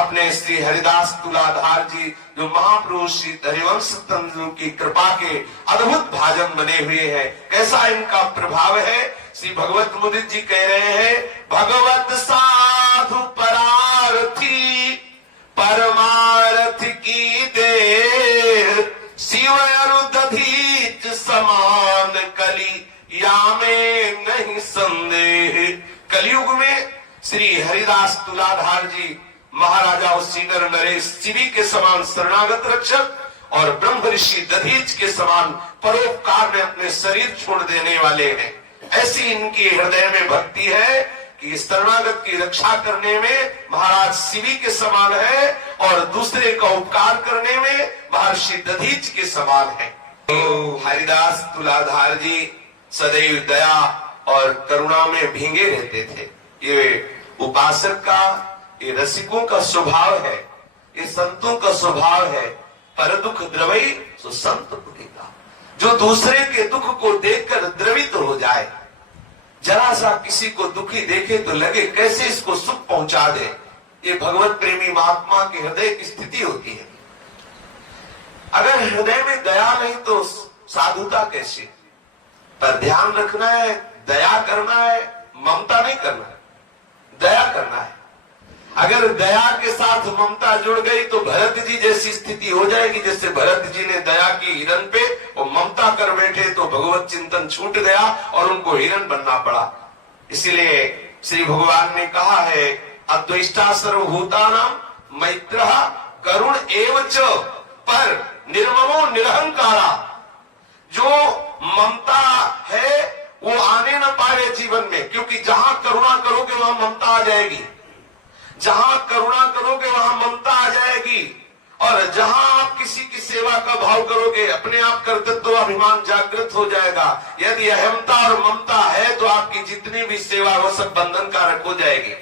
अपने श्री हरिदास तुलाधार जी जो महाप्रभु श्री हरिवंश तंत्र की कृपा के अद्भुत भाजन बने हुए हैं, कैसा इनका प्रभाव है। श्री भगवत मुदित जी कह रहे हैं, भगवत साधु परारथी परमारथ की देह शिव अरुदधीच समान कली या में नहीं संदेह। कलयुग में श्री हरिदास तुलाधार जी महाराजा उसीगर नरेश शिवी के समान शरणागत रक्षक और ब्रह्म ऋषि दधीच के समान परोपकार में अपने शरीर छोड़ देने वाले हैं। ऐसी इनकी हृदय में भक्ति है कि शरणागत की रक्षा करने में महाराज शिवी के समान है और दूसरे का उपकार करने में महर्षि दधीच के समान है। तो हरिदास तुलाधार जी सदैव दया और करुणा में भींगे रहते थे। ये उपासक का, ये रसिकों का स्वभाव है, ये संतों का स्वभाव है। पर दुख द्रवई सो संत पुनीता, जो दूसरे के दुख को देखकर द्रवित हो जाए, जरा सा किसी को दुखी देखे तो लगे कैसे इसको सुख पहुंचा दे, ये भगवत प्रेमी महात्मा के हृदय की स्थिति होती है। अगर हृदय में दया नहीं तो साधुता कैसे। पर ध्यान रखना है, दया करना है, ममता नहीं करना है, दया करना है। अगर दया के साथ ममता जुड़ गई तो भरत जी जैसी स्थिति हो जाएगी। जैसे भरत जी ने दया की हिरण पे और ममता कर बैठे तो भगवत चिंतन छूट गया और उनको हिरण बनना पड़ा। इसीलिए श्री भगवान ने कहा है, अद्वेष्टा सर्वभूतानां मैत्रः करुण एव च पर निर्ममो निरहंकारा। जो ममता है वो आने न पाए जीवन में, क्योंकि जहां करुणा करोगे वहां ममता आ जाएगी, जहां करुणा करोगे वहां ममता आ जाएगी। और जहां आप किसी की सेवा का भाव करोगे अपने आप कर्तृत्व अभिमान जागृत हो जाएगा। यदि अहमता और ममता है तो आपकी जितनी भी सेवा वो सब बंधन कारक हो जाएगी।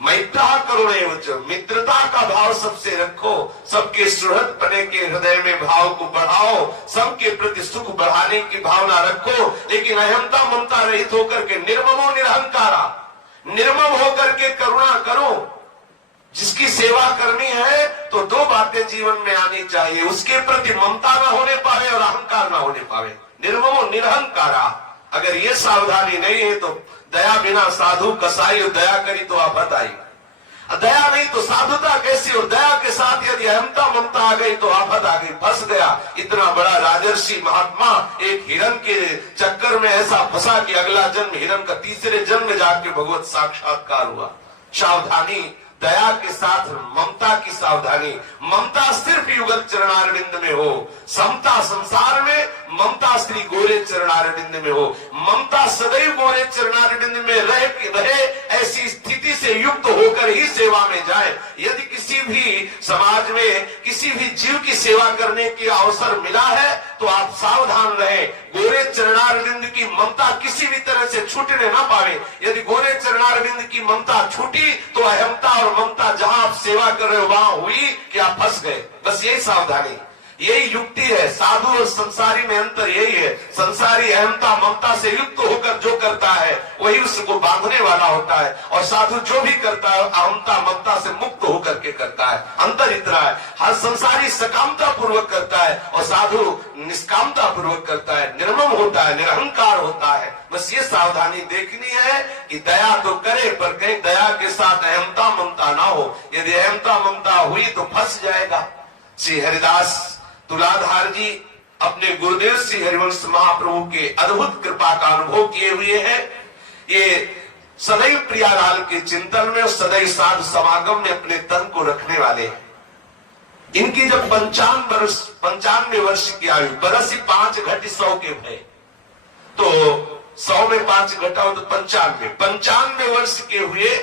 मैत्रा करुणेवच, मित्रता का भाव सबसे रखो, सबके सुहृद बने के हृदय में भाव को बढ़ाओ, सबके प्रति सुख बढ़ाने की भावना रखो। लेकिन अहमता ममता रहित होकर के निर्ममो निरहंकारा, निर्मम होकर के करुणा करो। जिसकी सेवा करनी है तो दो बातें जीवन में आनी चाहिए, उसके प्रति ममता न होने पावे और अहंकार न होने पावे। निर्ममो निरहंकारा, अगर ये सावधानी नहीं है तो दया बिना साधु कसाई, दया करी तो आफत आई। दया नहीं तो साधुता कैसी, और दया के साथ यदि अहमता ममता आ गई तो आफत आ गई, फंस गया। इतना बड़ा राजर्षि महात्मा एक हिरण के चक्कर में ऐसा फंसा कि अगला जन्म हिरण का, तीसरे जन्म में जाके भगवत साक्षात्कार हुआ। सावधानी दया के साथ ममता की सावधानी। ममता सिर्फ युगल चरणारविंद में हो, समता संसार में, ममता श्री गोरे चरणारविंद में हो। ममता सदैव गोरे चरणारविंद में रहे ऐसी स्थिति से युक्त होकर ही सेवा में जाए। यदि किसी भी समाज में किसी भी जीव की सेवा करने की अवसर मिला है तो आप सावधान रहे, गोरे चरणारविंद की ममता किसी भी तरह से छूटने ना पावे। यदि गोरे चरणारविंद की ममता छूटी तो अहमता और ममता जहां आप सेवा कर रहे हो वहां हुई कि आप फंस गए। बस यही सावधानी, यही युक्ति है। साधु और संसारी में अंतर यही है। संसारी अहमता ममता से युक्त होकर जो करता है वही उसको बांधने वाला होता है, और साधु जो भी करता है अहमता ममता से मुक्त होकर के करता है। अंतर इतना है, हर संसारी सकामता पूर्वक करता है और साधु निष्कामता पूर्वक करता है, निर्मम होता है, निरहंकार होता है। बस ये सावधानी देखनी है कि दया तो करे पर कहीं दया के साथ अहमता ममता ना हो। यदि अहमता ममता हुई तो फंस जाएगा। श्री हरिदास तुलाधार जी अपने गुरुदेव श्री हरिवंश महाप्रभु के अद्भुत कृपा का अनुभव किए हुए हैं। ये सदैव प्रियालाल के चिंतन में और सदैव साधु समागम में अपने तन को रखने वाले हैं। इनकी जब 95 वर्ष की आयु, बरस ही 5 घटी 100 के भय, तो 100 में 5 घटा हो तो 95 वर्ष के हुए।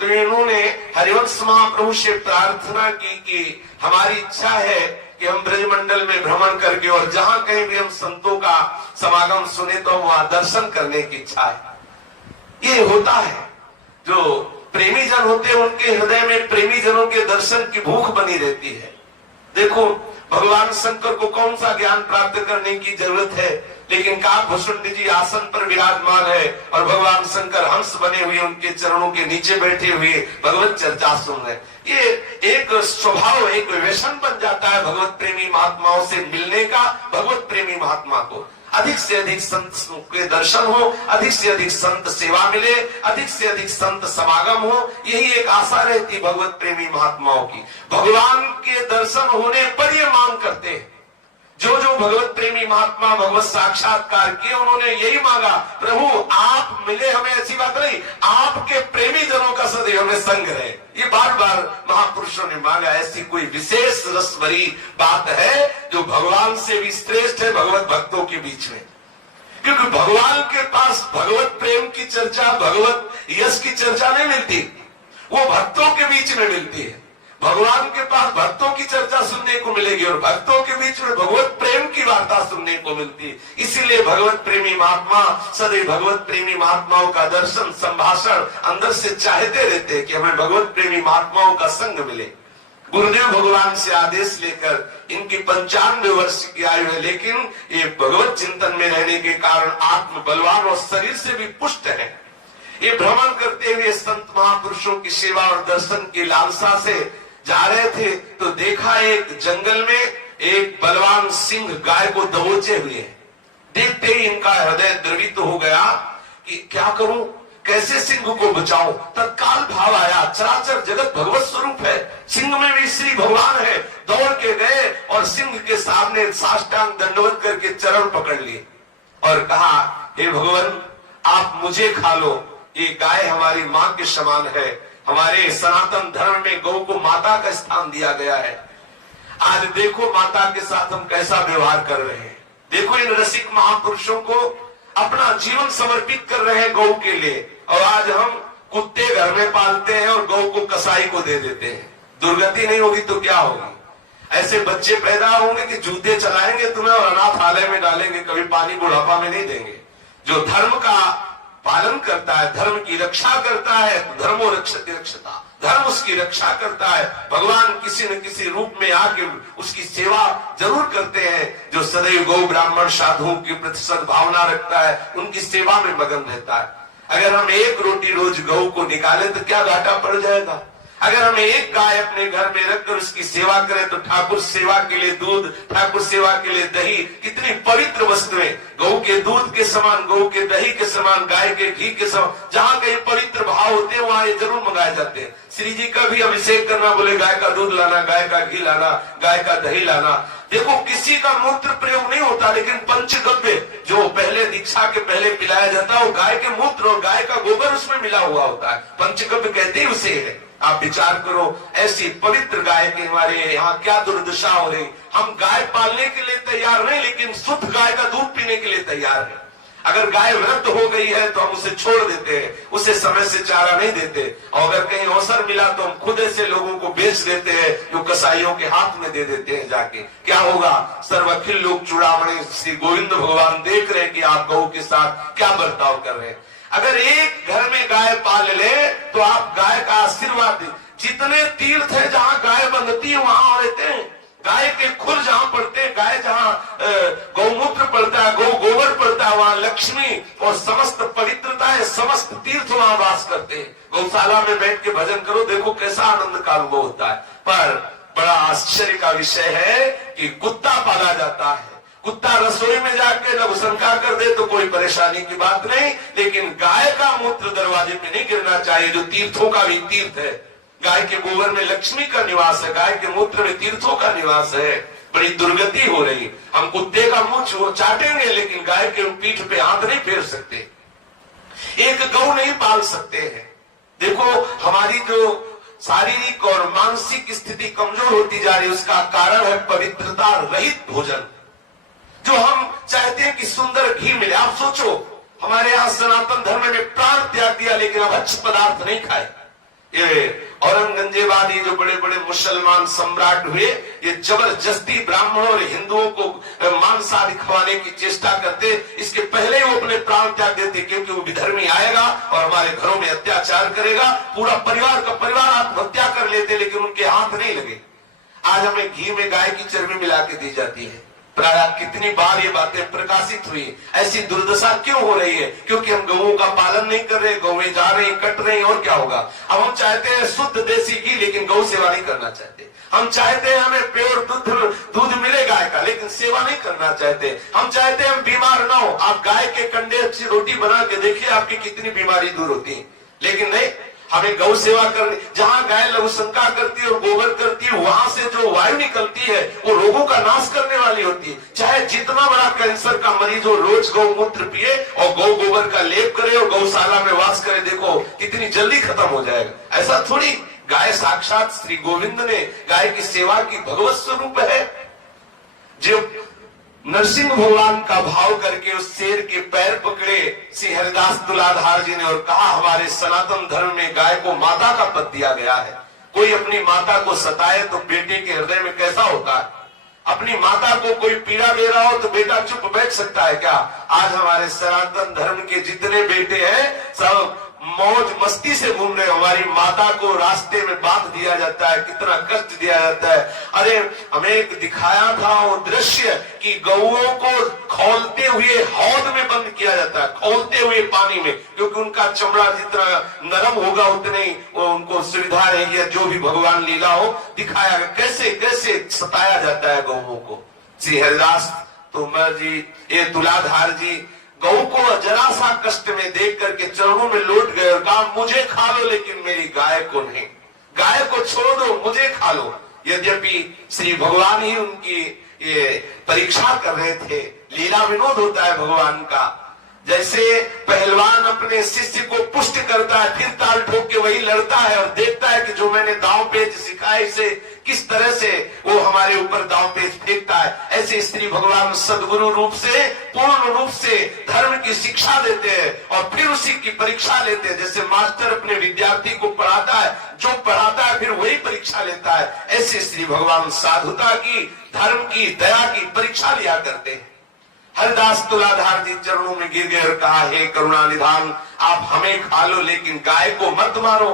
तो इन्होंने हरिवंश महाप्रभु से प्रार्थना की कि हमारी इच्छा है कि हम ब्रजमंडल में भ्रमण करके और जहां कहीं भी हम संतों का समागम सुने तो वहां दर्शन करने की इच्छा है। ये होता है, जो प्रेमी जन होते हैं उनके हृदय में प्रेमी जनों के दर्शन की भूख बनी रहती है। देखो भगवान शंकर को कौन सा ज्ञान प्राप्त करने की जरूरत है, लेकिन काकभूषुंड जी आसन पर विराजमान है और भगवान शंकर हंस बने हुए उनके चरणों के नीचे बैठे हुए भगवत चर्चा सुन रहे। ये एक स्वभाव, एक व्यसन बन जाता है भगवत प्रेमी महात्माओं से मिलने का। भगवत प्रेमी महात्मा को अधिक से अधिक संत के दर्शन हो, अधिक से अधिक संत सेवा मिले, अधिक से अधिक संत समागम हो, यही एक आशा रहती भगवत प्रेमी महात्माओं की। भगवान के दर्शन होने पर ये मांग करते हैं। जो जो भगवत प्रेमी महात्मा भगवत साक्षात्कार किए, उन्होंने यही मांगा, प्रभु आप मिले हमें, ऐसी बात नहीं, आपके प्रेमी जनों का सदैव हमें संग रहे। ये बार बार महापुरुषों ने मांगा। ऐसी कोई विशेष रस भरी बात है जो भगवान से भी श्रेष्ठ है भगवत भक्तों के बीच में। क्योंकि भगवान के पास भगवत प्रेम की चर्चा, भगवत यश की चर्चा नहीं मिलती, वो भक्तों के बीच में मिलती है। भगवान के पास भक्तों की चर्चा सुनने को मिलेगी और भक्तों के बीच में भगवत प्रेम की वार्ता सुनने को मिलती है। इसीलिए भगवत प्रेमी महात्मा सदैव भगवत प्रेमी महात्माओं का दर्शन, संभाषण अंदर से चाहते रहते हैं कि हमें भगवत प्रेमी महात्माओं का संग मिले। गुरुदेव भगवान से आदेश लेकर इनकी 95 वर्ष की आयु है, लेकिन ये भगवत चिंतन में रहने के कारण आत्म बलवान और शरीर से भी पुष्ट है। ये भ्रमण करते हुए संत महापुरुषों की सेवा और दर्शन की लालसा से जा रहे थे तो देखा एक जंगल में एक बलवान सिंह गाय को दबोचे हुए है। देखते ही इनका हृदय द्रवित हो गया कि क्या करूं, कैसे सिंह को बचाऊं। तत्काल भाव आया, चराचर जगत भगवत स्वरूप है, सिंह में भी श्री भगवान है। दौड़ के गए और सिंह के सामने साष्टांग दंडवत करके चरण पकड़ लिए और कहा, हे भगवान आप मुझे खा लो, ये गाय हमारी मां के समान है। हमारे सनातन धर्म में गौ को माता का स्थान दिया गया है। आज देखो माता के साथ हम कैसा व्यवहार कर रहे हैं। देखो इन रसिक महापुरुषों को अपना जीवन समर्पित कर रहे हैं गौ के लिए, और आज हम कुत्ते घर में पालते हैं और गौ को कसाई को दे देते हैं। दुर्गति नहीं होगी तो क्या होगी? ऐसे बच्चे पैदा होंगे कि जूते चलाएंगे तुम्हें और अनाथालय में डालेंगे, कभी पानी बुढ़ापा में नहीं देंगे। जो धर्म का पालन करता है, धर्म की रक्षा करता है, धर्मो रक्षति रक्षता, धर्म उसकी रक्षा करता है। भगवान किसी न किसी रूप में आके उसकी सेवा जरूर करते हैं। जो सदैव गौ ब्राह्मण साधुओं की प्रति सद्भावना रखता है, उनकी सेवा में मगन रहता है। अगर हम एक रोटी रोज गौ को निकाले तो क्या घाटा पड़ जाएगा? अगर हम एक गाय अपने घर में रखकर उसकी सेवा करें तो ठाकुर सेवा के लिए दूध, ठाकुर सेवा के लिए दही, कितनी पवित्र वस्तुएं, गौ के दूध के समान, गौ के दही के समान, गाय के घी के समान। जहां कहीं पवित्र भाव होते हैं वहां ये जरूर मंगाए जाते हैं। श्री जी का भी अभिषेक करना, बोले गाय का दूध लाना, गाय का घी लाना, गाय का दही लाना। देखो किसी का मूत्र प्रयोग नहीं होता, लेकिन पंचगव्य जो पहले दीक्षा के पहले पिलाया जाता है वो गाय के मूत्र और गाय का गोबर उसमें मिला हुआ होता है। पंचगव्य कहते ही उसे है। आप विचार करो, ऐसी पवित्र गाय की हमारे यहाँ क्या दुर्दशा हो रही। हम गाय पालने के लिए तैयार नहीं, लेकिन शुद्ध गाय का दूध पीने के लिए तैयार है। अगर गाय वृद्ध हो गई है तो हम उसे छोड़ देते हैं, उसे समय से चारा नहीं देते, और अगर कहीं अवसर मिला तो हम खुद ऐसे लोगों को बेच देते हैं जो कसाईयों के हाथ में दे देते हैं जाके। क्या होगा? सर्वखिल लोग चूड़ामणि श्री गोविंद भगवान देख रहे हैं कि आप गौ के साथ क्या बर्ताव कर रहे हैं। अगर एक घर में गाय पाल ले तो आप गाय का आशीर्वाद दें। जितने तीर्थ है जहां गाय बंधती है वहां रहते हैं, गाय के खुर जहां पड़ते हैं, गाय जहां गौमूत्र पड़ता है, गौ गोबर पड़ता है, वहां लक्ष्मी और समस्त पवित्रता है, समस्त तीर्थ वहां वास करते हैं। गौशाला में बैठ के भजन करो, देखो कैसा आनंद का अनुभव होता है। पर बड़ा आश्चर्य का विषय है कि कुत्ता पाला जाता है। कुत्ता रसोई में जाके लघुशंका कर दे तो कोई परेशानी की बात नहीं, लेकिन गाय का मूत्र दरवाजे पे नहीं गिरना चाहिए, जो तीर्थों का भी तीर्थ है। गाय के गोबर में लक्ष्मी का निवास है, गाय के मूत्र में तीर्थों का निवास है। बड़ी दुर्गति हो रही। हम कुत्ते का मुंह चाटेंगे लेकिन गाय के पीठ पे हाथ नहीं फेर सकते, एक गौ नहीं पाल सकते हैं। देखो हमारी जो शारीरिक और मानसिक स्थिति कमजोर होती जा रही है, उसका कारण है पवित्रता रहित भोजन। जो हम चाहते हैं कि सुंदर घी मिले। आप सोचो, हमारे यहाँ सनातन धर्म में प्राण त्याग दिया लेकिन अब अच्छे पदार्थ नहीं खाए। ये औरंगजेबादी जो बड़े बड़े मुसलमान सम्राट हुए, ये जबरदस्ती ब्राह्मणों और हिंदुओं को मांस आदि खवाने की चेष्टा करते। इसके पहले वो अपने प्राण त्याग देते, क्योंकि वो विधर्मी आएगा और हमारे घरों में अत्याचार करेगा। पूरा परिवार का परिवार आत्महत्या कर लेते, लेकिन उनके हाथ नहीं लगे। आज हमें घी में गाय की चर्बी मिला के दी जाती है। प्रायः कितनी बार ये बातें प्रकाशित हुई। ऐसी दुर्दशा क्यों हो रही है? क्योंकि हम गौओं का पालन नहीं कर रहे, गौएं जा रही, कट रही, और क्या होगा? अब हम चाहते हैं शुद्ध देसी घी, लेकिन गौ सेवा नहीं करना चाहते। हम चाहते हैं हमें प्योर दूध मिले गाय का, लेकिन सेवा नहीं करना चाहते। हम चाहते हैं हम बीमार ना हो। आप गाय के कंडे अच्छी रोटी बना के देखिए, आपकी कितनी बीमारी दूर होती है। लेकिन नहीं, हमें गौ सेवा करनी। जहां गाय लघुशंका करती है और गोबर करती है, वहां से जो वायु निकलती है वो रोगों का नाश करने वाली होती है। चाहे जितना बड़ा कैंसर का मरीज हो, रोज गौमूत्र पिए और गौ गोबर का लेप करे और गौशाला में वास करे, देखो कितनी जल्दी खत्म हो जाएगा। ऐसा थोड़ी, गाय साक्षात श्री गोविंद ने गाय की सेवा की भगवत स्वरूप है। जो नरसिंह भगवान का भाव करके उस शेर के पैर पकड़े श्री हरिदास तुलाधार जी ने और कहा, हमारे सनातन धर्म में गाय को माता का पद दिया गया है। कोई अपनी माता को सताए तो बेटे के हृदय में कैसा होता है? अपनी माता को कोई पीड़ा दे रहा हो तो बेटा चुप बैठ सकता है क्या? आज हमारे सनातन धर्म के जितने बेटे हैं सब मौज मस्ती से घूम रहे। हमारी माता को रास्ते में बांध दिया जाता है, कितना कष्ट दिया जाता है। अरे हमें एक दिखाया था वो दृश्य कि गौओं को खौलते हुए हौद में बंद किया जाता है, खौलते हुए पानी में, क्योंकि उनका चमड़ा जितना नरम होगा उतने ही वो उनको सुविधा रहेगी। जो भी भगवान लीला हो दिखाया, कैसे कैसे सताया जाता है गौओं को। श्री हरिदास तोमर जी, ये तुलाधार जी गौ को जरा सा कष्ट में देख करके चरणों में लौट गए और कहा, मुझे खा लो लेकिन मेरी गाय को नहीं, गाय को छोड़ दो, मुझे खा लो। यद्यपि श्री भगवान ही उनकी ये परीक्षा कर रहे थे। लीला विनोद होता है भगवान का। जैसे पहलवान अपने शिष्य को पुष्ट करता है, फिर ताल ठोक के वही लड़ता है और देखता है कि जो मैंने दांव पेच सिखाया इसे किस तरह से वो हमारे ऊपर दांव पेच फेंकता है। ऐसे श्री भगवान सदगुरु रूप से, पूर्ण रूप से धर्म की शिक्षा देते हैं और फिर उसी की परीक्षा लेते हैं। जैसे मास्टर अपने विद्यार्थी को पढ़ाता है, जो पढ़ाता है फिर वही परीक्षा लेता है। ऐसे श्री भगवान साधुता की, धर्म की, दया की परीक्षा लिया करते हैं। हरिदास तुलाधार जी चरणों में गिर गए और कहा, हे करुणा निधान, आप हमें खा लो लेकिन गाय को मत मारो।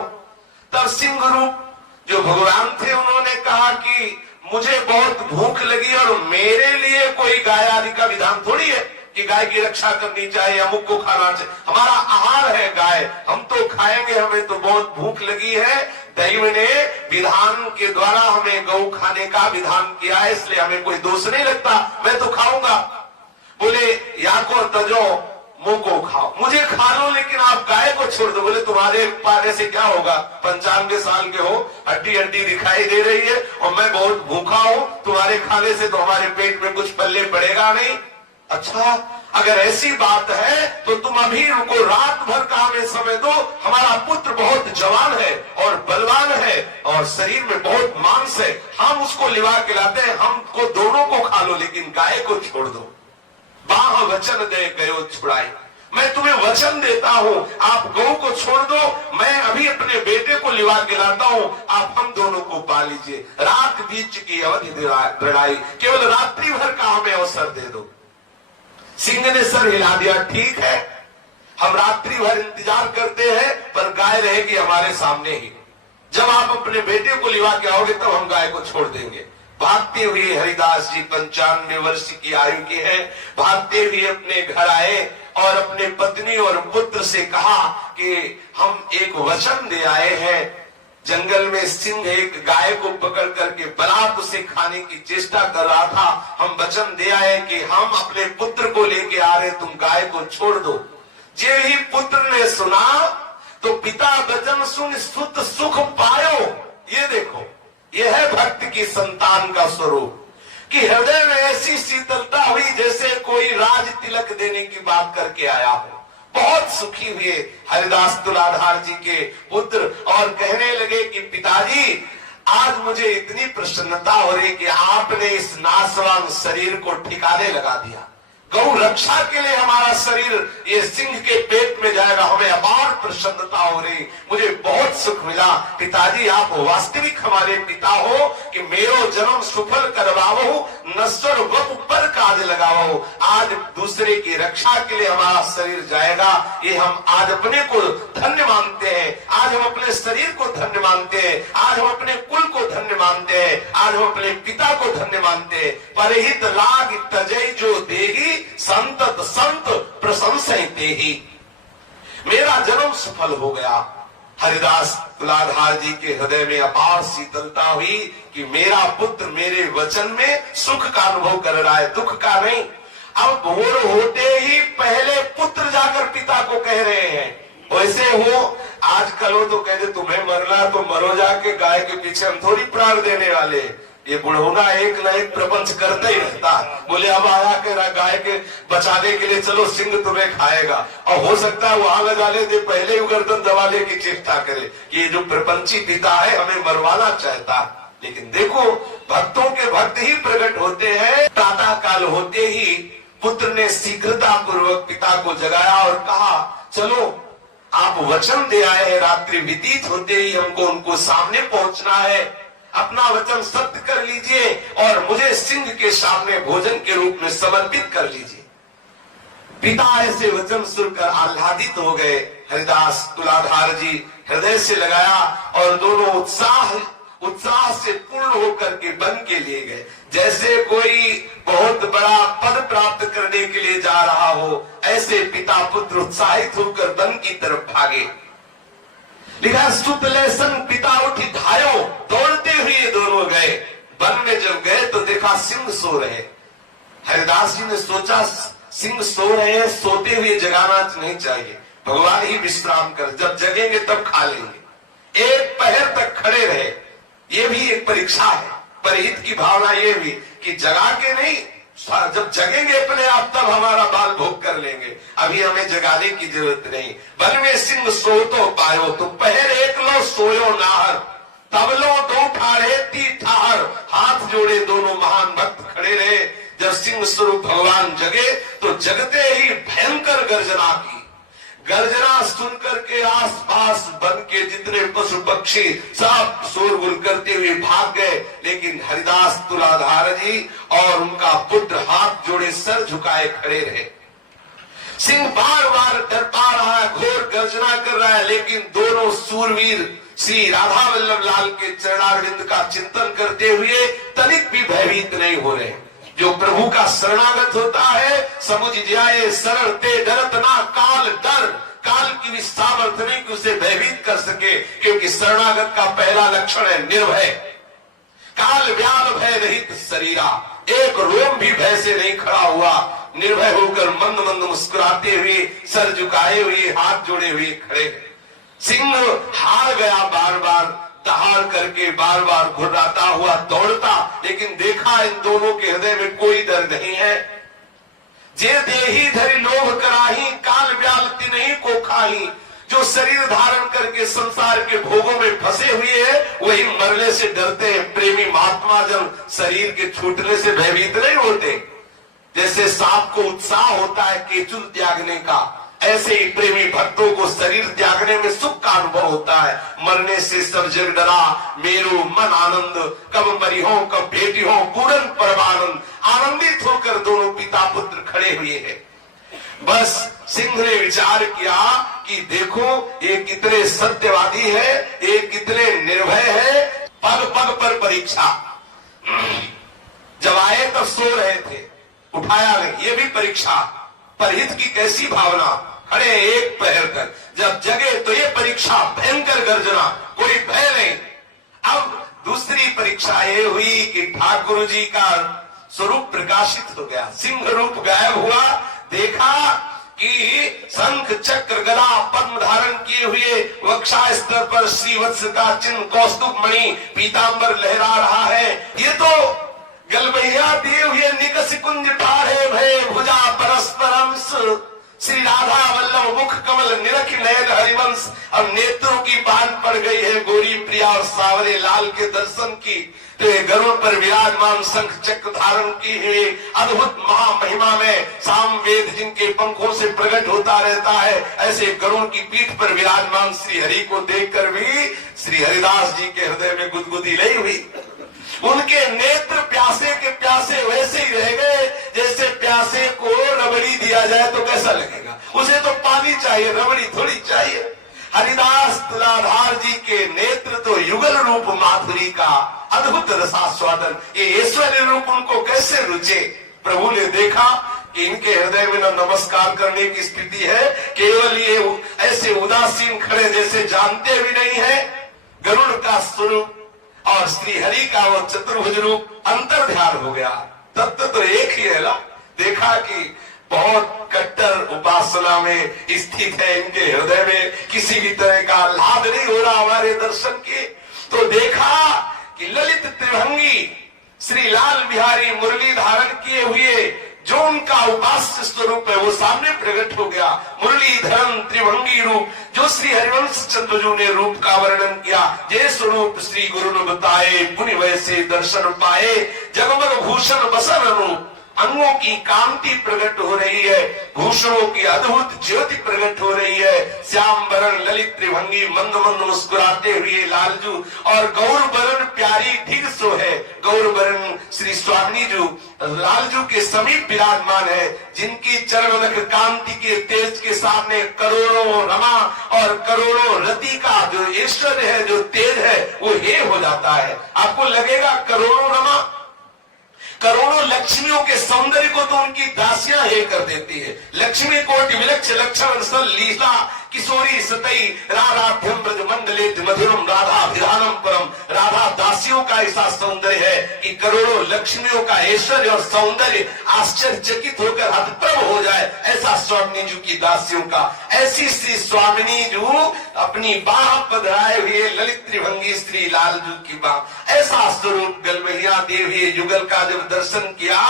तब सिंह रूप जो भगवान थे उन्होंने कहा कि मुझे बहुत भूख लगी और मेरे लिए कोई गाय आदि का विधान थोड़ी है कि गाय की रक्षा करनी चाहिए, अमुक को खाना चाहिए। हमारा आहार है गाय, हम तो खाएंगे, हमें तो बहुत भूख लगी है। दैव ने विधान के द्वारा हमें गौ खाने का विधान किया है, इसलिए हमें कोई दोष नहीं लगता, मैं तो खाऊंगा। बोले, या को तजो मुंह को खाओ, मुझे खा लो लेकिन आप गाय को छोड़ दो। बोले, तुम्हारे पाने से क्या होगा? 95 साल के हो, हड्डी हड्डी दिखाई दे रही है और मैं बहुत भूखा हूं, तुम्हारे खाने से तो हमारे पेट में कुछ पल्ले पड़ेगा नहीं। अच्छा, अगर ऐसी बात है तो तुम अभी रुको, रात भर का हमें समय दो। हमारा पुत्र बहुत जवान है और बलवान है और शरीर में बहुत मांस है, हम उसको लिवा के लाते हैं, हमको दोनों को खा लो लेकिन गाय को छोड़ दो। बाह वचन दे गयो छुड़ाई, मैं तुम्हें वचन देता हूं, आप गौ को छोड़ दो, मैं अभी अपने बेटे को लिवा के लाता हूं, आप हम दोनों को पा लीजिए। रात बीच की अवधि लड़ाई, केवल रात्रि भर का हमें अवसर दे दो। सिंह ने सर हिला दिया, ठीक है, हम रात्रि भर इंतजार करते हैं, पर गाय रहेगी हमारे सामने ही। जब आप अपने बेटे को लिवा के आओगे तब हम गाय को छोड़ देंगे। भागते हुए हरिदास जी 95 वर्ष की आयु के हैं, भागते हुए अपने घर आए और अपने पत्नी और पुत्र से कहा कि हम एक वचन दे आए हैं। जंगल में सिंह एक गाय को पकड़ करके बलात् उसे खाने की चेष्टा कर रहा था। हम वचन दे आए कि हम अपने पुत्र को लेके आ रहे, तुम गाय को छोड़ दो। जे ही पुत्र ने सुना तो पिता वचन सुन सुत सुख पायो। ये देखो, यह है भक्त की संतान का स्वरूप कि हृदय में ऐसी शीतलता हुई जैसे कोई राज तिलक देने की बात करके आया हो। बहुत सुखी हुए हरिदास तुलाधार जी के पुत्र और कहने लगे कि पिताजी, आज मुझे इतनी प्रसन्नता हो रही कि आपने इस नासवान शरीर को ठिकाने लगा दिया। गौ रक्षा के लिए हमारा शरीर ये सिंह के पेट में जाएगा, हमें अपार प्रसन्नता हो रही, मुझे बहुत सुख मिला। पिताजी, आप वास्तविक हमारे पिता हो कि मेरो जन्म सफल करवाओ, नश्वर वप पर काज लगाओ। आज दूसरे की रक्षा के लिए हमारा शरीर जाएगा, ये हम आज अपने को धन्य मानते हैं, आज हम अपने शरीर को धन्य मानते हैं, आज हम अपने कुल को धन्य मानते हैं, आज हम अपने पिता को धन्य मानते हैं। परहित लाग तजय जो देही, संतत संत प्रशंसय तेहि। मेरा जन्म सफल हो गया। हरिदास तुलाधार जी के हृदय में अपार शीतलता हुई कि मेरा पुत्र मेरे वचन में सुख का अनुभव कर रहा है, दुख का नहीं। अब भोर होते ही पहले पुत्र जाकर पिता को कह रहे हैं। वैसे हो आजकल हो तो कहते तुम्हें मरना तो मरो जाके, गाय के पीछे हम थोड़ी प्राण देने वाले। ये बुढ़ौना एक न एक प्रपंच करता ही रहता। बोले अब आया के गाय के बचाने के लिए, चलो सिंह तुम्हें खाएगा। और हो सकता है वहां न जाने दे, पहले ही गर्दन दबाने की चेष्टा करे कि ये जो प्रपंची पिता है हमें मरवाना चाहता। लेकिन देखो भक्तों के भक्त ही प्रकट होते हैं। प्रातः काल होते ही पुत्र ने शीघ्रता पूर्वक पिता को जगाया और कहा चलो आप वचन दे आए हैं, रात्रि व्यतीत होते ही हमको उनको सामने पहुंचना है, अपना वचन सत्य कर लीजिए और मुझे सिंह के सामने भोजन के रूप में समर्पित कर लीजिए। पिता ऐसे वचन सुनकर आह्लादित हो गए। हरिदास तुलाधार जी हृदय से लगाया और दोनों उत्साह से पूर्ण होकर के वन के लिए गए। जैसे कोई बहुत बड़ा पद प्राप्त करने के लिए जा रहा हो, ऐसे पिता पुत्र उत्साहित होकर वन की तरफ भागे। लिखा सुतलेसन पिता उठी धायो, दौड़ते हुए दोनों गए। वन में जब गए तो देखा सिंह सो रहे। हरिदास जी ने सोचा सिंह सो रहे हैं, सोते हुए जगाना नहीं चाहिए, भगवान ही विश्राम कर, जब जगेंगे तब खा लेंगे। एक पहर तक खड़े रहे। ये भी एक परीक्षा है, परहित की भावना ये भी कि जगा के नहीं, जब जगेंगे अपने आप तब हमारा बाल भोग कर लेंगे, अभी हमें जगाने की जरूरत नहीं। वन में सिंह सो तो पायो, तो पहर एक लो सोयो नाहर, तब लो दो ठाड़े ती ठाहर। हाथ जोड़े दोनों महान भक्त खड़े रहे। जब सिंह स्वरूप भगवान जगे तो जगते ही भयंकर गर्जना की। गर्जना सुनकर के आसपास वन के जितने पशु पक्षी सब शोरगुल करते हुए भाग गए। लेकिन हरिदास तुलाधार जी और उनका पुत्र हाथ जोड़े सर झुकाए खड़े रहे। सिंह बार बार डरता रहा, घोर गर्जना कर रहा है, लेकिन दोनों सूरवीर श्री राधा वल्लभ लाल के चरणारविंद का चिंतन करते हुए तनिक भी भयभीत नहीं हो रहे। जो प्रभु का शरणागत होता है, समुझ जाए शरण ते डरत ना काल डर। काल की भी सामर्थ्य नहीं कि उसे भयभीत कर सके, क्योंकि शरणागत का पहला लक्षण है निर्भय। काल व्याल भय रहित शरीरा, एक रोम भी भय से नहीं खड़ा हुआ, निर्भय होकर मंद मंद मुस्कुराते हुए, सर झुकाए हुए, हाथ जोड़े हुए खड़े। सिंह हार गया, बार बार दहाड़ करके बार बार घुर्राता हुआ दौड़ता, लेकिन देखा इन दोनों के हृदय में कोई डर नहीं है। जे देही धरि लोभ कराही, काल व्याल तिन्ही को खाही। जो शरीर धारण करके संसार के भोगों में फंसे हुए हैं, वही मरने से डरते हैं। प्रेमी महात्मा जन शरीर के छूटने से भयभीत नहीं होते। जैसे सांप को उत्साह होता है केचुल त्यागने का, ऐसे ही प्रेमी भक्तों को शरीर त्यागने में सुख का अनुभव होता है। मरने से सब जग डरा, मेरू मन आनंद, कब मरी हो कब भेटी हो पूरन परमानंद। आनंदित होकर दोनों पिता पुत्र खड़े हुए हैं। बस सिंह ने विचार किया कि देखो ये कितने सत्यवादी है, ये कितने निर्भय है। पग पग पर परीक्षा। जब आए तब सो रहे थे, उठाया नहीं, ये भी परीक्षा। परहित की कैसी भावना, खड़े एक पहर तक, जब जगे तो ये परीक्षा, भयंकर गर्जना, कोई भय नहीं। अब दूसरी परीक्षा ये हुई कि ठाकुर जी का स्वरूप प्रकाशित हो गया, सिंह रूप गायब हुआ। देखा कि शंख चक्र गदा पद्म धारण किए हुए, वक्षा स्तर पर श्रीवत्स का चिन्ह, कौस्तुभ मणि पीतांबर लहरा रहा है। ये तो गलबैया दिए हुए निकस कुंज ठाढ़े भय, भुजा परस्परम श्री राधा वल्लभ मुख कमल निरख नयन हरिवंश। अब नेत्रों की बांध पड़ गई है गोरी प्रिया और सावरे लाल के दर्शन की। तो ये गरुड़ पर विराजमान शंख चक्र धारण की हुई अद्भुत महामहिमा में सामवेद जिनके पंखों से प्रकट होता रहता है, ऐसे गरुड़ की पीठ पर विराजमान श्री हरि को देखकर भी श्री हरिदास जी के हृदय में गुदगुदी नहीं हुई। उनके नेत्र प्यासे के प्यासे वैसे ही रह गए जैसे प्यासे को रबड़ी दिया जाए तो कैसा लगेगा। उसे तो पानी चाहिए, रबड़ी थोड़ी चाहिए। हरिदास तुलाधार जी के नेत्र तो युगल रूप माधुरी का अद्भुत रसास्वादन, ये ऐश्वर्य रूप उनको कैसे रुचे। प्रभु ने देखा कि इनके हृदय में न नमस्कार करने की स्थिति है, केवल ये ऐसे उदासीन खड़े जैसे जानते भी नहीं है गरुड़ का स्वरूप और श्री हरि का वो चतुर्भुज रूप। अंतर ध्यान हो गया, तत्व तो एक ही है ना। देखा कि बहुत कट्टर उपासना में स्थित है, इनके हृदय में किसी भी तरह का लाभ नहीं हो रहा हमारे दर्शन के। तो देखा कि ललित त्रिभंगी श्री लाल बिहारी मुरली धारण किए हुए जो उनका उपास्य स्वरूप है वो सामने प्रकट हो गया। मुरलीधरन त्रिभंगी रूप जो श्री हरिवंश चंद्रजू ने रूप का वर्णन किया। जे स्वरूप श्री गुरु ने बताए पुनि वैसे दर्शन पाए, जगमग भूषण बसन रूप अंगों की कांति प्रकट हो रही है, भूषणों की अद्भुत ज्योति प्रकट हो रही है। श्याम बरन ललित त्रिभंगी मंद मंद मुस्कुराते हुए लालजू और गौर बरन प्यारी ढिग सो है। गौर बरन श्री स्वामी जू लालजू के समीप विराजमान है, जिनकी चरणनख कांति के तेज के सामने करोड़ों रमा और करोड़ों रति का जो ऐश्वर्य है, जो तेज है, वो हे हो जाता है। आपको लगेगा करोड़ों रमा करोड़ों लक्ष्मियों के सौंदर्य को तो उनकी दासियां हे कर देती है। लक्ष्मी कोटि विलक्ष लक्षण सल लीला किशोरी सतई राधाभ्यम ब्रज मंडले मधुरम राधा विधानम परम। राधा दासियों का ऐसा सौंदर्य है कि करोड़ों लक्ष्मियों का ऐश्वर्य और सौंदर्य आश्चर्यचकित होकर हतप्रभ हो जाए, ऐसा स्वामिनी जी की दासियों का। ऐसी श्री स्वामिनी जी अपनी बाह पधराए हुए ललित त्रिभंगी श्री लाल जी की बाह, ऐसा स्वरूप गलमहिया देवी युगल का जब दर्शन किया,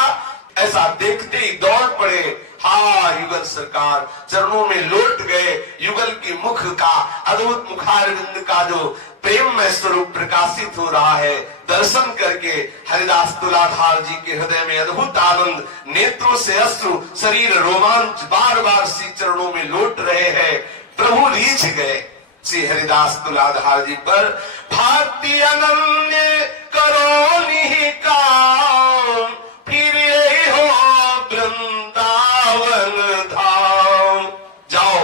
ऐसा देखते ही दौड़ पड़े। हाँ युगल सरकार चरणों में लौट गए। युगल की मुख का अद्भुत मुखारविंद का जो प्रेम में स्वरूप प्रकाशित हो रहा है, दर्शन करके हरिदास तुलाधार जी के हृदय में अद्भुत आनंद, नेत्रों से अश्रु, शरीर रोमांच, बार बार श्री चरणों में लौट रहे हैं। प्रभु रीझ गए श्री हरिदास तुलाधार जी पर। भक्ति अनन्य करो निहिकाम, फिर हो वृंदावन धाम। जाओ,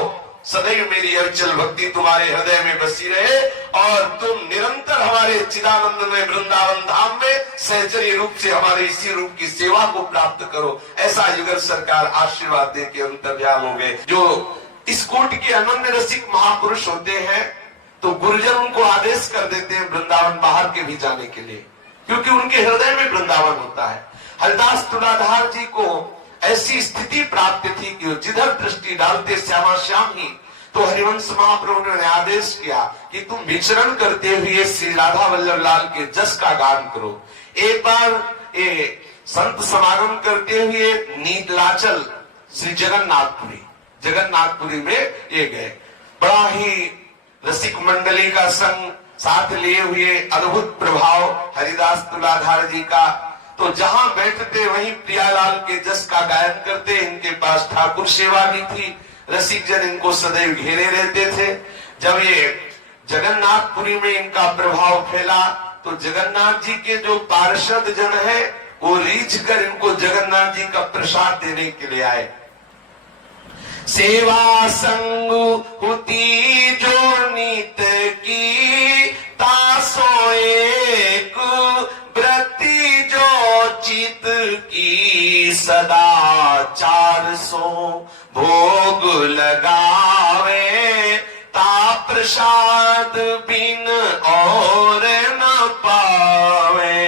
सदैव मेरी अविचल भक्ति तुम्हारे हृदय में बसी रहे और तुम निरंतर हमारे चिदानंद में वृंदावन धाम में सहचर्य रूप से हमारे इसी रूप की सेवा को प्राप्त करो। ऐसा युगल सरकार आशीर्वाद दे के अंतर्ध्यान हो गए। जो इस कोटि के अनन्य रसिक महापुरुष होते हैं तो गुरुजन उनको आदेश कर देते हैं वृंदावन बाहर के भी जाने के लिए, क्योंकि उनके हृदय में वृंदावन होता है। हरिदास तुलाधार जी को ऐसी स्थिति प्राप्त थी कि जिधर दृष्टि डालते श्यामा श्याम ही। तो हरिवंश महाप्रभु ने आदेश किया कि तुम विचरण करते हुए श्री राधा वल्लभ लाल के जस का गान करो। एक बार ये संत समागम करते हुए नीलाचल श्री जगन्नाथपुरी में ये गए। बड़ा ही रसिक मंडली का संग साथ लिए हुए, अद्भुत प्रभाव हरिदास तुलाधार जी का। तो जहां बैठते वहीं प्रियालाल के जस का गायन करते। इनके पास ठाकुर सेवा भी थी, रसिक जन इनको सदैव घेरे रहते थे। जब ये जगन्नाथपुरी में इनका प्रभाव फैला तो जगन्नाथ जी के जो पार्षद जन है वो रीझ कर इनको जगन्नाथ जी का प्रसाद देने के लिए आए। सेवा संग होती जो नीत की, तासो एक व्रति जो चित की, सदा 400 भोग लगावे, ता प्रसाद बिन और न पावे।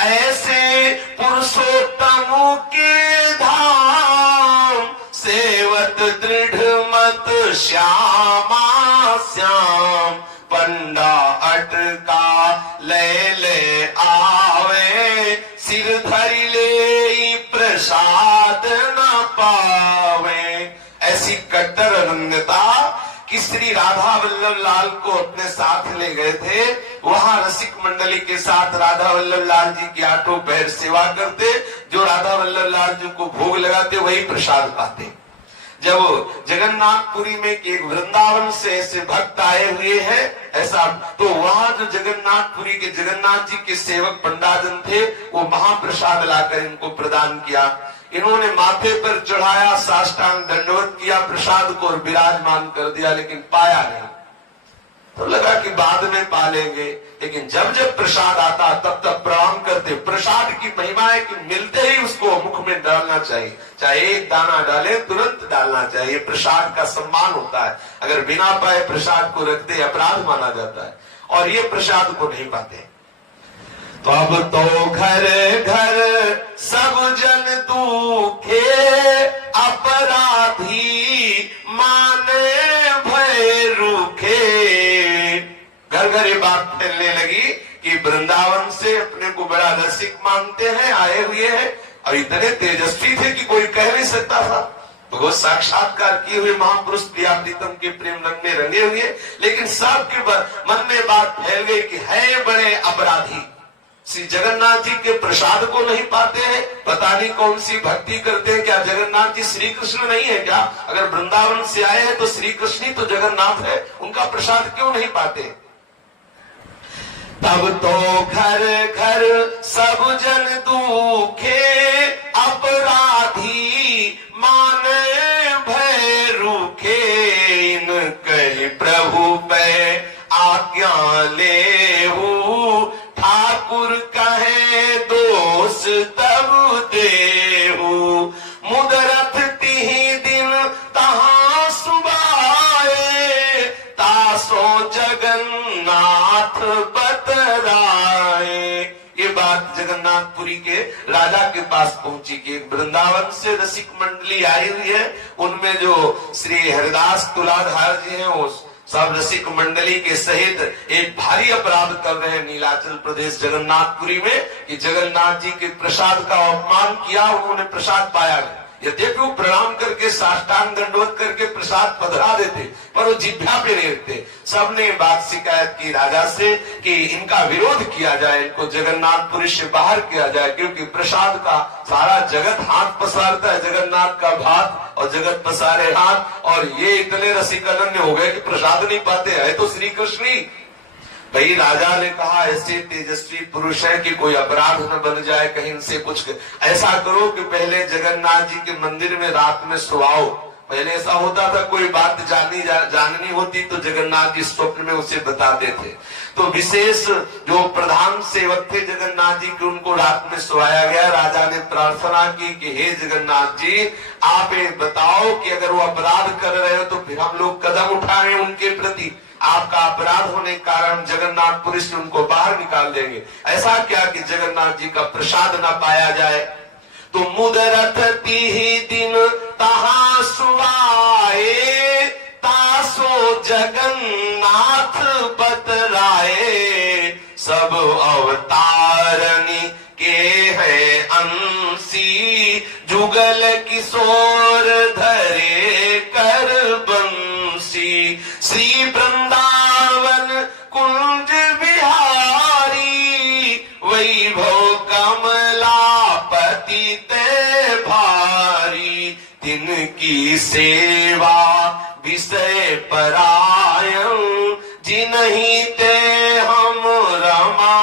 ऐसे पुरुषोत्तम के धाम, सेवत दृढ़ मत श्यामा श्याम। पंडा अटका ले आवे, सिर धरि ले प्रसाद न पावे। ऐसी कट्टर अनन्यता कि श्री राधा वल्लभ लाल को अपने साथ ले गए थे। वहां रसिक मंडली के साथ राधा वल्लभ लाल जी की 8 पैर सेवा करते। जो राधा वल्लभ लाल जी को भोग लगाते वही प्रसाद पाते। जब जगन्नाथपुरी में एक वृंदावन से ऐसे भक्त आए हुए हैं ऐसा, तो वहां जो जगन्नाथपुरी के जगन्नाथ जी के सेवक पंडाजन थे वो महाप्रसाद लाकर इनको प्रदान किया। इन्होंने माथे पर चढ़ाया, साष्टांग दंडवत किया, प्रसाद को और विराजमान कर दिया, लेकिन पाया नहीं। तो लगा कि बाद में पा लेंगे। लेकिन जब जब प्रसाद आता तब तब प्रणाम करते। प्रसाद की महिमा है कि मिलते ही उसको मुख में डालना चाहिए, चाहे एक दाना डाले तुरंत डालना चाहिए। प्रसाद का सम्मान होता है। अगर बिना पाए प्रसाद को रख दे अपराध माना जाता है, और ये प्रसाद को नहीं पाते। तो अब तो घर घर सब जन दुखे, अपराधी माने भय रूखे। घर घर ये बात फैलने लगी कि वृंदावन से अपने को बड़ा रसिक मानते हैं, आए हुए हैं, और इतने तेजस्वी थे कि कोई कह नहीं सकता था। भगवत साक्षात्कार किए हुए महापुरुष प्रिया प्रीतम के प्रेम रंग में रंगे हुए, लेकिन सबके मन में बात फैल गई कि है बड़े अपराधी, श्री जगन्नाथ जी के प्रसाद को नहीं पाते हैं। पता नहीं कौन सी भक्ति करते हैं, क्या जगन्नाथ जी श्री कृष्ण नहीं है क्या? अगर वृंदावन से आए हैं तो श्री कृष्ण ही तो जगन्नाथ है, उनका प्रसाद क्यों नहीं पाते? तब तो घर घर सब जन दुखे, अपराधी माने भय रूखे। इन कही प्रभु पे आज्ञा लेहू, ठाकुर कहे दोष तब देहू। मुदरथ तिहि दिन तहां सुबाए, तासो जगन्नाथ बतराए। ये बात जगन्नाथपुरी के राजा के पास पहुंची कि वृंदावन से रसिक मंडली आई हुई है, उनमें जो श्री हरिदास तुलाधार जी हैं वो सब रसिक मंडली के सहित एक भारी अपराध कर रहे हैं नीलाचल प्रदेश जगन्नाथपुरी में, कि जगन्नाथ जी के प्रसाद का अपमान किया, उन्होंने प्रसाद पाया नहीं। यद्यपि वो प्रणाम करके साष्टांग दंडवत करके प्रसाद पधरा देते, पर वो जिभ्या पे नहीं रखते। सबने बात शिकायत की राजा से कि इनका विरोध किया जाए, इनको जगन्नाथपुरी से बाहर किया जाए, क्योंकि प्रसाद का सारा जगत हाथ पसारता है, जगन्नाथ का भात और जगत पसारे हाथ, और ये इतने रसिक अनन्य हो गए कि प्रसाद नहीं पाते हैं तो श्री कृष्ण ही। भाई राजा ने कहा ऐसे तेजस्वी पुरुष है कि कोई अपराध न बन जाए, कहीं इनसे कुछ ऐसा करो कि पहले जगन्नाथ जी के मंदिर में रात में सुआओ। पहले ऐसा होता था, कोई बात जाननी होती तो जगन्नाथ जी स्वप्न में उसे बताते थे। तो विशेष जो प्रधान सेवक थे जगन्नाथ जी के, उनको रात में सुवाया गया। राजा ने प्रार्थना की कि हे जगन्नाथ जी, आप ये बताओ कि अगर वो अपराध कर रहे हो तो फिर हम लोग कदम उठाएं उनके प्रति। आपका अपराध होने के कारण जगन्नाथपुरी से उनको बाहर निकाल देंगे। ऐसा क्या कि जगन्नाथ जी का प्रसाद न पाया जाए। तो मुदरथ तिहि दिन तहां सुआए, तासो जगन्नाथ बतराए। सब अवतारनी के है अंशी, जुगल किशोर धरे कर बंसी। श्री वृंदावन कुंज बिहारी, वैभव कमलापति ते भारी। तिनकी सेवा विषय परायण, जिन्हीं ते हम रमा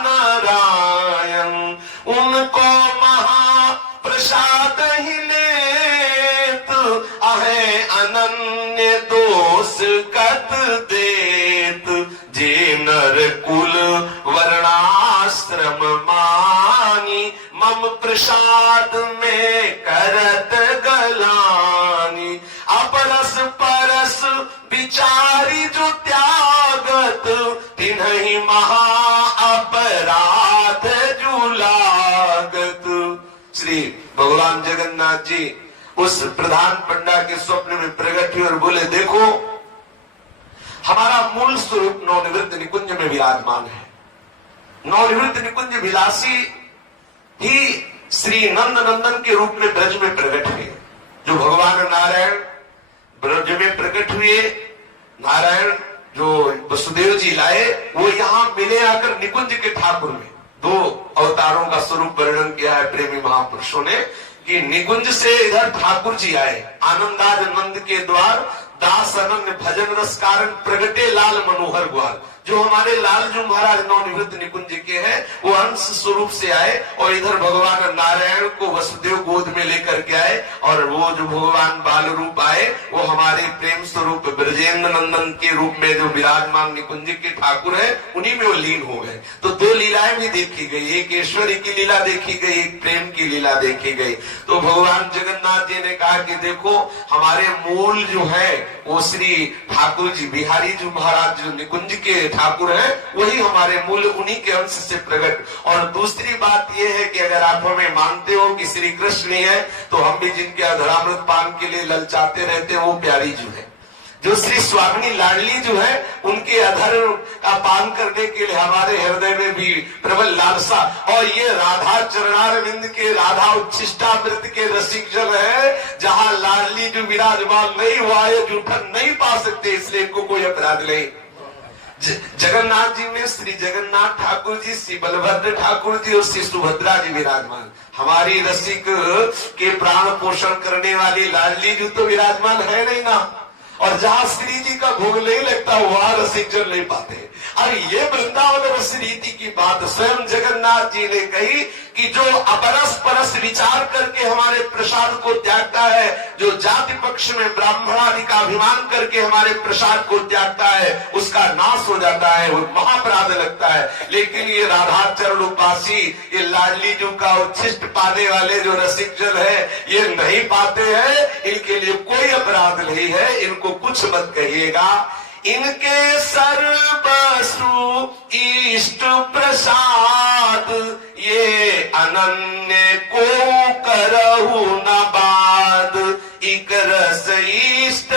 नारायण। उनको महा प्रसाद ही लेत, आहे अनन्य दोष कत देत। जे नर कुल वर्णाश्रम मानी, मम प्रसाद में करत गलानी। अपरस परस विचारी जो त्यागत, तिन्हि महा अपराध जुलागत। श्री भगवान जगन्नाथ जी उस प्रधान पंडा के स्वप्न में प्रकट हुए और बोले, देखो हमारा मूल स्वरूप नवनिवृत्त निकुंज में विराजमान है। नवनिवृत्त निकुंज विलासी ही श्री नंद नंदन के रूप में ब्रज में प्रकट हुए। जो भगवान नारायण ब्रज में प्रकट हुए, नारायण जो वसुदेव जी लाए, वो यहाँ मिले आकर निकुंज के ठाकुर में। दो अवतारों का स्वरूप वर्णन किया है प्रेमी महापुरुषों ने कि निकुंज से इधर ठाकुर जी आए, आनंदाज नंद के द्वार, दास अनन्य भजन रस कारण प्रगटे लाल मनोहर ग्वार। जो हमारे लालजू महाराज नवनिवृत्त निकुंज के हैं, वो अंश स्वरूप से आए और इधर भगवान नारायण को वसुदेव गोद में लेकर के आए, और वो जो भगवान बाल रूप आए वो हमारे प्रेम स्वरूप ब्रजेंद्र नंदन के रूप में जो विराजमान निकुंज के ठाकुर है, उन्हीं में वो लीन हो गए। तो दो लीलाएं भी देखी गई, एक ऐश्वर्य की लीला देखी गई, एक प्रेम की लीला देखी गई। तो भगवान जगन्नाथ जी ने कहा कि देखो हमारे मूल जो है वो श्री ठाकुर जी बिहारी जी महाराज जो निकुंज के ठाकुर हैं, वही हमारे मूल उन्हीं के अंश से प्रकट। और दूसरी बात यह है कि अगर आप हमें मानते हो कि श्री कृष्ण है, तो हम भी जिनके अधरामृत पान के लिए ललचाते रहते हैं वो प्यारी जो है, जो श्री स्वामिनी लाडली जो है, उनके अधर का पान करने के लिए हमारे हृदय में भी प्रबल लालसा। और ये राधा चरणारविंद के राधा उच्छिष्टामृत के रसिक जन है, जहां लाडली जो विराजमान नहीं हुआ है जूठन नहीं पा सकते, इसलिए इनको कोई अपराध नहीं। जगन्नाथ जी में श्री जगन्नाथ ठाकुर जी, श्री बलभद्र ठाकुर जी और श्री सुभद्रा जी विराजमान। हमारी रसिक के प्राण पोषण करने वाली लाडली जी तो विराजमान है नहीं ना, और जहां श्री जी का भोग नहीं लगता वहां रसिक जन नहीं पाते। और ये वृंदावन रस रीति की बात स्वयं जगन्नाथ जी ने कही कि जो अपरस परस विचार करके हमारे प्रसाद को त्यागता है, जो जाति पक्ष में ब्राह्मणादि का अभिमान करके हमारे प्रसाद को त्यागता है, उसका नाश हो जाता है, वो महापराध लगता है। लेकिन ये राधा चरण उपासी, ये लाडली जी का उच्छिष्ट पाने वाले जो रसिक जन है, ये नहीं पाते हैं, इनके लिए कोई अपराध नहीं है, इनको कुछ मत कहिएगा। इनके सर्वसु इष्ट प्रसाद, ये अनन्य को करहु न बाद। इक रस इष्ट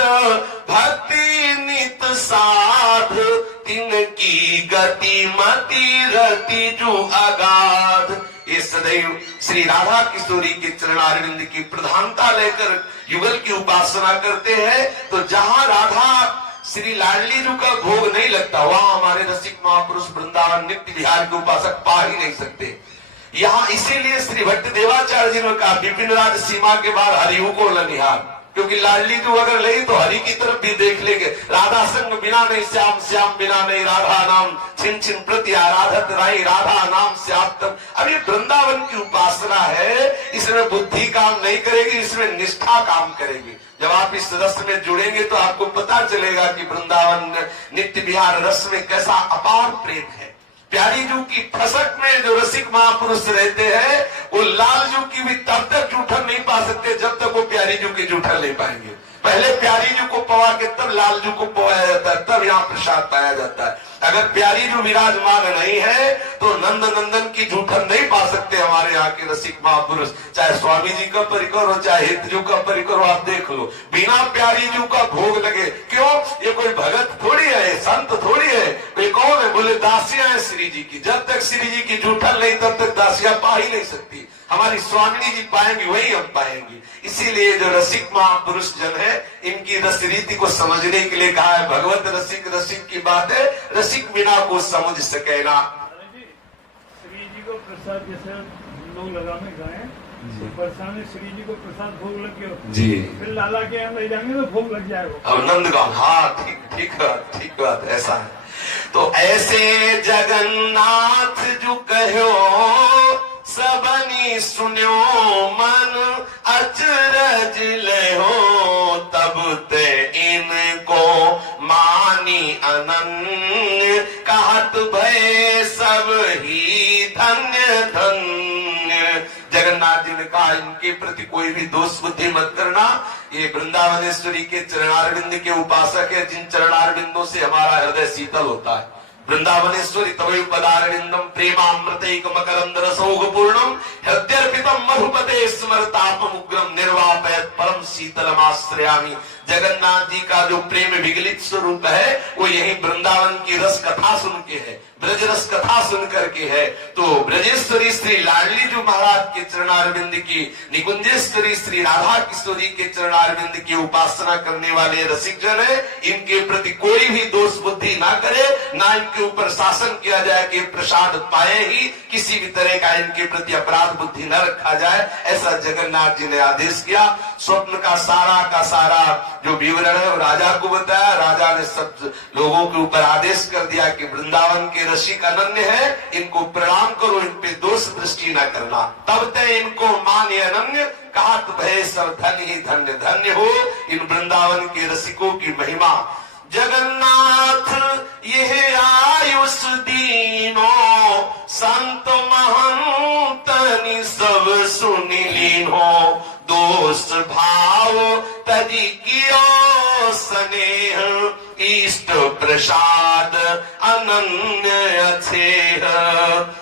भक्ति नित साध, तिनकी गति मति रति जो अगाध। ये सदैव श्री राधा किशोरी के चरणारविंद की प्रधानता लेकर युगल की उपासना करते हैं। तो जहां राधा श्री लाडली जी का भोग नहीं लगता, वहां हमारे रसिक महापुरुष वृंदावन नित्य विहार के उपासक पा ही नहीं सकते। यहाँ इसीलिए श्री भट्ट देवाचार्य जी ने कहा विपिन राज सीमा के बाद हरिहु को न निहार, क्योंकि लाडली जी अगर ले तो हरि की तरफ भी देख लेंगे। राधा संग बिना नहीं श्याम, श्याम बिना नहीं राधा नाम, छिन छिन प्रति आराधत राई, राधा नाम श्याम। अब ये वृंदावन की उपासना है, इसमें बुद्धि काम नहीं करेगी, इसमें निष्ठा काम करेगी। जब आप इस रस में जुड़ेंगे तो आपको पता चलेगा कि वृंदावन नित्य विहार रस में कैसा अपार प्रेम है। प्यारी जू की फसक में जो रसिक महापुरुष रहते हैं, वो लाल जू की भी तब तक जूठन नहीं पा सकते जब तक वो प्यारी जू की जूठन नहीं पाएंगे। पहले प्यारी जू को पवा के तब लाल जू को पवाया जाता है, तब यहाँ प्रसाद पाया जाता है। अगर प्यारी जू विराजमान नहीं है तो नंद नंदन की जूठन नहीं पा सकते हमारे यहाँ के रसिक महापुरुष। चाहे स्वामी जी का परिकर हो, चाहे हित जू का परिकर हो, आप देख लो, बिना प्यारी जू का भोग लगे। क्यों? ये कोई भगत थोड़ी है, संत थोड़ी है, कोई कौन है? बोले दासियां है श्री जी की। जब तक श्री जी की जूठन नहीं तब तक दासियां पा ही नहीं सकती। हमारी स्वामिनी जी पाएंगी, वही हम पाएंगे। इसीलिए जो रसिक महापुरुष जन है, इनकी रस रीति को समझने के लिए कहा है भगवत रसिक। रसिक की बात है, रसिक बिना को समझ सके ना। श्री जी को प्रसाद जैसे लोग लगाने गए तो बरसाने श्री जी को प्रसाद भोग लग गया जी, फिर लाला के यहाँ ले जाएंगे तो भोग लग जाएगा। अब नंदगांव, हाँ ठीक बात ऐसा है। तो ऐसे जगन्नाथ जो कहो सबनी सुन्यो मन अचरज ले हो, तब ते इनको मानी अनन्य कहत भय सब ही धन्य धन्य। जगन्नाथ जी ने कहा इनके प्रति कोई भी दोष बुद्धि मत करना। ये वृंदावनेश्वरी के चरणारविंद के उपासक है, जिन चरणारविंदों से हमारा हृदय शीतल होता है। वृंदावनेश्वरी तवै पदारविंदम प्रेमामृतैक मकरंद रसौघ पूर्णम, हृदयर्पितम मधुपते स्मरतापम उग्रम निर्वापयत परम शीतलमाश्रयामि। जगन्नाथ जी का जो प्रेम विगलित स्वरूप है वो यही वृंदावन की रस कथा सुन के है, ब्रज रस कथा सुन करके है। तो ब्रजेश्वरी श्री लाडली जी महाराज के चरणारविंद की, निकुंजेश्वरी श्री राधा किशोरी के चरणारविंद की उपासना करने वाले रसिक जन है, इनके प्रति कोई भी दोष बुद्धि ना करे, ना इनके ऊपर शासन किया जाए कि प्रसाद पाए ही, किसी भी तरह का इनके प्रति अपराध बुद्धि न रखा जाए, ऐसा जगन्नाथ जी ने आदेश किया। स्वप्न का सारा जो विवरण है राजा को बताया। राजा ने सब लोगों के ऊपर आदेश कर दिया कि वृंदावन के रसिक अनन्य है, इनको प्रणाम करो, इन पे दोष दृष्टि न करना। तब तक इनको माने अनन्य, कहा तो भय सब धन्य ही धन्य, धन्य हो इन वृंदावन के रसिकों की महिमा। जगन्नाथ यह आयुष दीनो, संत महंतनि सब सुनि लीनो, दोष भाव तजी कियो स्नेह, इष्ट प्रसाद अनन्य अछेह।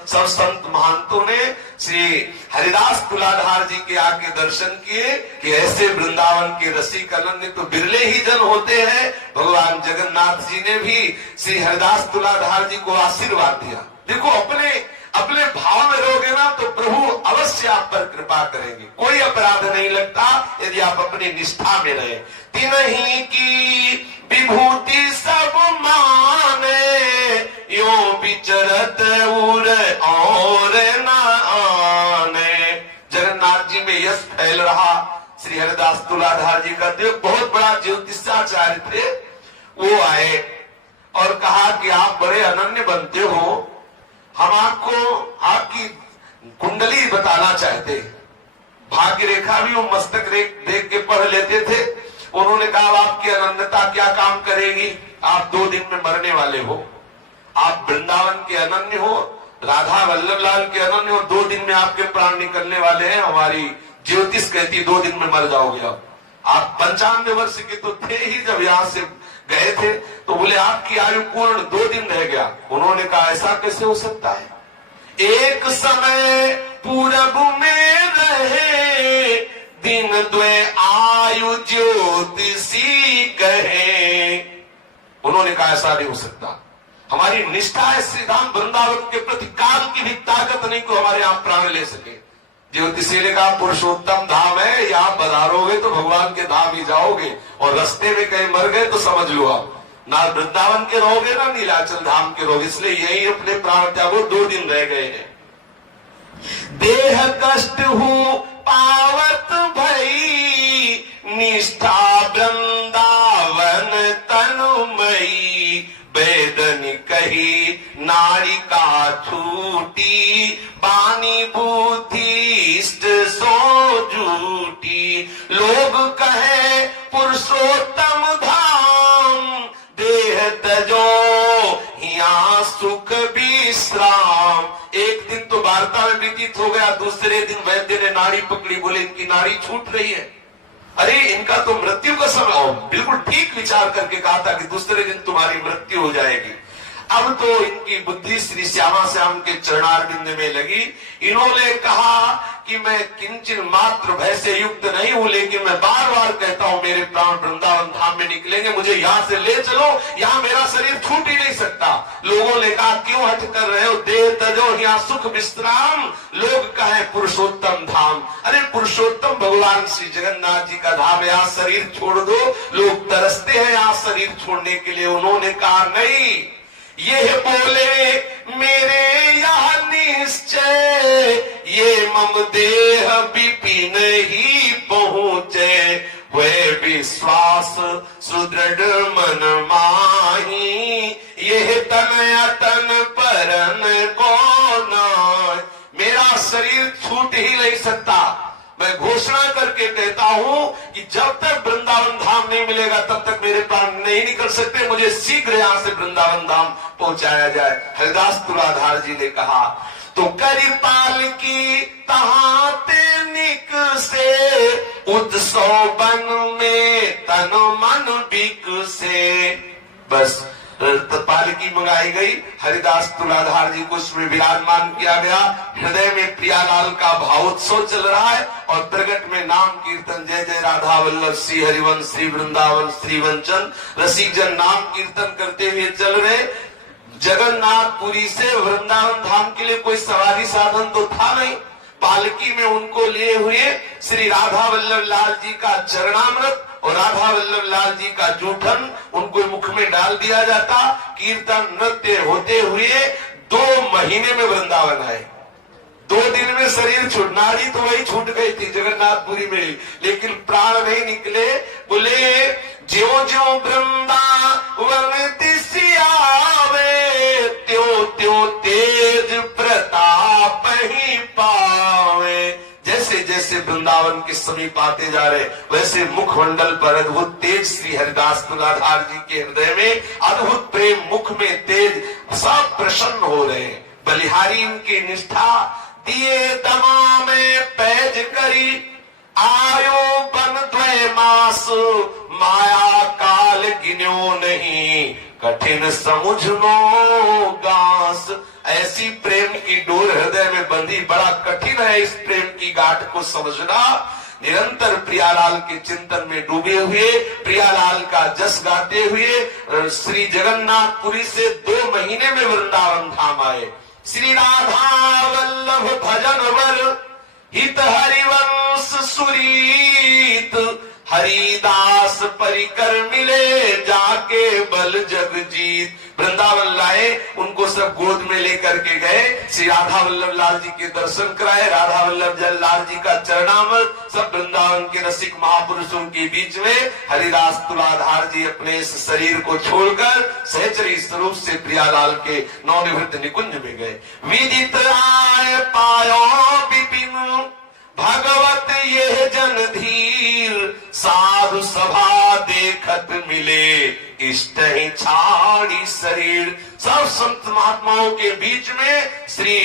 सब संत महंतों ने श्री हरिदास तुलाधार जी के आके दर्शन किए कि ऐसे वृंदावन के रसिक अनन्य तो बिरले ही जन होते हैं। भगवान जगन्नाथ जी ने भी श्री हरिदास तुलाधार जी को आशीर्वाद दिया। देखो अपने भाव में रहोगे ना तो प्रभु अवश्य आप पर कृपा करेंगे। कोई अपराध नहीं लगता यदि आप अपनी निष्ठा में रहे। तिन्हीं की विभूति सब माने, यो विचरत उर और न आने। जगन्नाथ जी में यश फैल रहा। श्री हरिदास तुलाधार जी का देव बहुत बड़ा ज्योतिषाचार्य थे, वो आए और कहा कि आप बड़े अनन्य बनते हो, हम आपको आपकी कुंडली बताना चाहते। भाग्य रेखा भी वो मस्तक देख के पढ़ लेते थे। उन्होंने कहा आपकी अनन्यता क्या काम करेगी, आप 2 दिन में मरने वाले हो, आप वृंदावन के अनन्य हो, राधा वल्लभ लाल के अनन्य हो, 2 दिन में आपके प्राण निकलने वाले हैं। हमारी ज्योतिष कहती 2 दिन में मर जाओगे। आप 95 वर्ष के तो थे ही जब यहाँ से गए थे, तो बोले आपकी आयु पूर्ण 2 दिन रह गया। उन्होंने कहा ऐसा कैसे हो सकता है, एक समय पूरब में रहे, दिन द्वे आयु ज्योतिषी कहे। उन्होंने कहा ऐसा नहीं हो सकता, हमारी निष्ठा है श्री धाम वृंदावन के प्रति, काल की भी ताकत नहीं को हमारे यहाँ प्राण ले सके। ज्योतिषी ने कहा पुरुषोत्तम धाम है, यहाँ पधारोगे तो भगवान के धाम ही जाओगे, और रास्ते में कहीं मर गए तो समझ लो आप ना वृंदावन के रहोगे ना नीलाचल धाम के रहोगे। इसलिए यही अपने प्राण त्यागो, 2 दिन रह गए हैं। देह कष्ट हूँ पावत भई, निष्ठा वृंदावन तनुमयी, वेदन कही नारिका छूटी, बानी बुद्धिष्ट सो झूठी। लोग कहे पुरुषोत्तम धाम, देह तजो हिया सुख विश्राम। एक दिन तो वार्ता में व्यतीत हो गया, दूसरे दिन वैद्य ने नाड़ी पकड़ी, बोले इनकी नाड़ी छूट रही है। अरे इनका तो मृत्यु का समय, बिल्कुल ठीक विचार करके कहा था कि दूसरे दिन तुम्हारी मृत्यु हो जाएगी। अब तो इनकी बुद्धि श्री श्यामा श्याम के चरणारविंद में लगी। इन्होंने कहा कि मैं किंचन मात्र भय से युक्त नहीं हूं, लेकिन मैं बार बार कहता हूं मेरे प्राण वृंदावन धाम में निकलेंगे, मुझे यहाँ से ले चलो, यहाँ मेरा शरीर छूट ही नहीं सकता। लोगों ने कहा क्यों हट कर रहे हो, देह तजो यहाँ सुख विश्राम। लोग कहे पुरुषोत्तम धाम, अरे पुरुषोत्तम भगवान श्री जगन्नाथ जी का धाम, यहाँ शरीर छोड़ दो। लोग तरसते हैं यहाँ शरीर छोड़ने के लिए। उन्होंने कहा नहीं, ये बोले मेरे यह निश्चय, ये मम देह विपिन ही पहुँचे, वे विश्वास सुदृढ़ मन माही, यह तन अतन परन को नाय। मेरा शरीर छूट ही नहीं सकता। मैं घोषणा करके कहता हूं कि जब तक वृंदावन धाम नहीं मिलेगा तब तक मेरे प्राण नहीं निकल सकते, मुझे शीघ्र यहां से वृंदावन धाम पहुंचाया जाए। हरिदास तुलाधार जी ने कहा तो करिपाल की तहाते निक से, उत्सव बन में तन मन बिक से। बस पालकी मंगाई गई, हरिदास तुलाधार जी को उसमें विराजमान किया गया। हृदय में प्रियालाल का भावोत्सव चल रहा है और प्रगट में नाम कीर्तन, जय जय राधा वल्लभ श्री हरिवंश श्री वृंदावन श्री वंचन। रसिक जन नाम कीर्तन करते हुए चल रहे। जगन्नाथपुरी से वृंदावन धाम के लिए कोई सवारी साधन तो था नहीं। पालकी में उनको लिए हुए श्री राधा वल्लभ लाल जी का चरणामृत और राधा वल्लभ लाल जी का जूठन उनको मुख में डाल दिया जाता। कीर्तन नृत्य होते हुए 2 महीने में वृंदावन आए। 2 दिन में शरीर छूट, नाड़ी तो वही छूट गई थी जगन्नाथपुरी में, लेकिन प्राण नहीं निकले। बोले ज्यो ज्यो वृंदावन दिसि आवे, त्यों त्यों तेज प्रताप ही पावे। जैसे जैसे वृंदावन के समीप आते जा रहे वैसे मुखमंडल पर अद्भुत तेज, श्री हरिदास तुलाधार जी के हृदय में अद्भुत प्रेम, मुख में तेज, सब प्रसन्न हो रहे हैं। बलिहारी इनकी निष्ठा, दिए दमा में पैज करी, आयो बन द्वय मास, माया काल गिन्यो नहीं, कठिन समुझ नो गास। ऐसी प्रेम की डोर हृदय में बंधी, बड़ा कठिन है इस प्रेम की गांठ को समझना। निरंतर प्रियालाल के चिंतन में डूबे हुए, प्रियालाल का जस गाते हुए श्री जगन्नाथपुरी से 2 महीने में वृंदावन धाम आए। श्री राधा वल्लभ भजन वर, हित हरिवंश सुरीत, हरिदास परिकर मिले, जाके बल जग जीत। वृंदावन लाए, उनको सब गोद में लेकर के गए, श्री राधा वल्लभ लाल जी के दर्शन कराए। राधा वल्लभ लाल जी का चरणामृत सब वृंदावन के रसिक महापुरुषों के बीच में हरिदास तुलाधार जी अपने इस शरीर को छोड़कर सहचरी स्वरूप से प्रियालाल के नवनिवृत्त निकुंज में गए। विदित आय पायो विपिन, भगवत ये जन धीर, साधु सभा देखत मिले, इष्ट ही छाड़ी शरीर। सब संत महात्माओं के बीच में श्री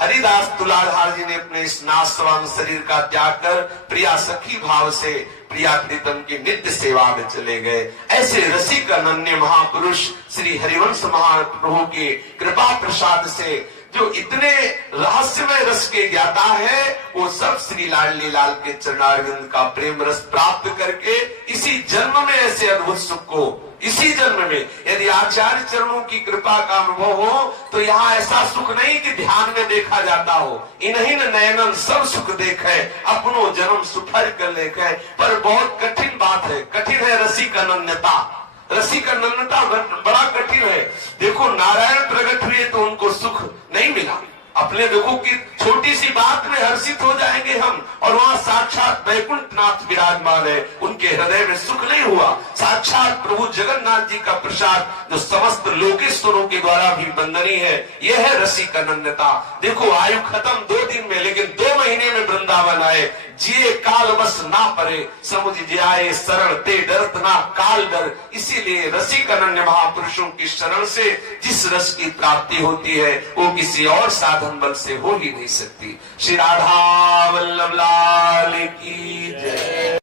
हरिदास तुलाधार जी ने अपने इस नाशवान शरीर का त्याग कर प्रिया सखी भाव से प्रिया प्रीतम की नित्य सेवा में चले गए। ऐसे रसिक अनन्य महापुरुष श्री हरिवंश महाप्रभु की कृपा प्रसाद से जो इतने रहस्यमय रस के ज्ञाता है, वो सब श्री लाडली लाल के चरणारविंद का प्रेम रस प्राप्त करके इसी जन्म में ऐसे अद्भुत सुख को, इसी जन्म में यदि आचार्य चरणों की कृपा का अनुभव हो तो यहाँ ऐसा सुख नहीं कि ध्यान में देखा जाता हो, इन्हीं नयनन सब सुख देखे, अपनो जन्म सुफल कर लेखे। पर बहुत कठिन बात है, कठिन है रसिक अनन्यता। रसिक अनन्यता बड़ा कठिन है। देखो नारायण प्रकट हुए तो उनको सुख नहीं मिला। अपने देखो कि छोटी सी बात में हर्षित हो जाएंगे हम, और वहां साक्षात वैकुंठनाथ विराजमान है, उनके हृदय में सुख नहीं हुआ। साक्षात प्रभु जगन्नाथ जी का प्रसाद जो समस्त लोकेश्वरों के द्वारा भी वंदनीय है, यह है रसिक अनन्यता। देखो आयु खत्म 2 दिन में, लेकिन 2 महीने में वृंदावन आए। जिए काल बस ना परे, समुझ जाए शरण ते डरत ना काल डर। इसीलिए रसिक अनन्य महापुरुषों की शरण से जिस रस की प्राप्ति होती है वो किसी और साधन बल से हो ही नहीं सकती। श्री राधा वल्लभ लाल की जय।